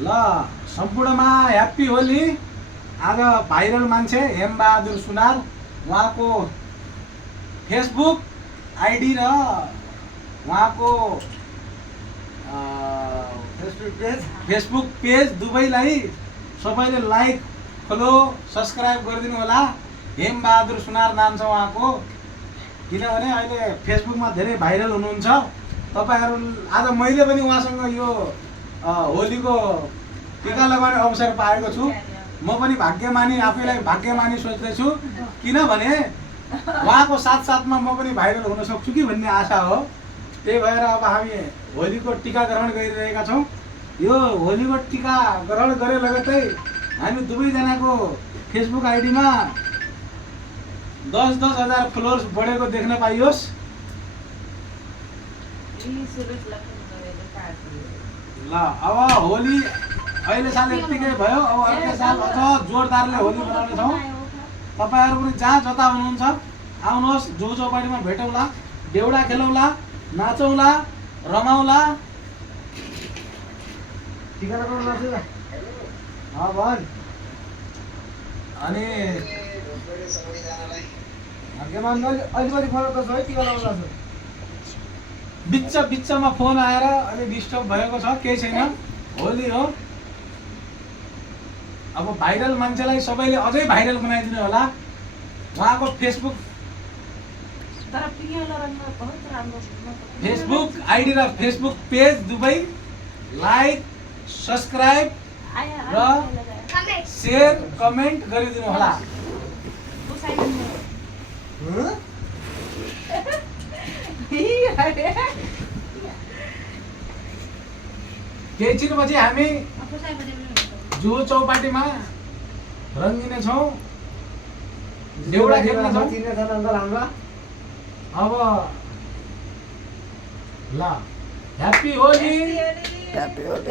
ल सम्पूर्णमा ह्याप्पी होली। आज भाइरल मान्छे हेमबहादुर सुनार उहाँको फेसबुक आइडी र उहाँको फेसबुक पेज दुवैलाई सबैले लाइक फलो सब्सक्राइब गरिदिनु होला। हेमबहादुर सुनार नाम छ उहाँको। किनभने अहिले फेसबुकमा धेरै भाइरल हुनुहुन्छ तपाईहरु। आज मैले पनि उहाँसँग यो होलीको टीका लगाउने अवसर पाएको छु। म पनि भाग्यमानी, आफैलाई भाग्यमानी सोच्दैछु। किनभने उहाँको साथसाथमा म पनि भाइरल हुन सक्छु कि भन्ने आशा हो। त्यही भएर अब हामी होलीको टीका ग्रहण गरिरहेका छौँ। यो होलीको टीका ग्रहण गरे लगत्तै हामी दुवैजनाको फेसबुक आइडीमा 10-10 हजार फलोवर्स बढेको देख्न पाइयोस्। ल अब होली अहिले साल यत्तिकै भयो। अब अर्को साल अझ जोरदारले होली मनाउने छौँ। तपाईहरु पनि जहाँ जता हुनुहुन्छ आउनुहोस्, जो चौपाटीमा भेटौँला, देउडा खेलौँला, नाचौँला, रमाउला। टीका लगाउन लाग्छ। भन। अनि अलिकति फरक छ है टीका लगाउन लाग्छ। बिचमा फोन आएर अलि डिस्टर्ब भएको छ, केही छैन, होली हो। अब भाइरल मान्छेलाई सबैले अझै भाइरल बनाइदिनु होला। उहाँको फेसबुक आइडी र फेसबुक पेज दुवै लाइक सब्सक्राइब र शेयर कमेन्ट गरिदिनु होला। केही छिनपछि हामी जुहु चौपाटीमा रङ्गिने छौँ, देउडा खेल्ने छौँ। अब ल ह्याप्पी होली। ह्याप्पी होली।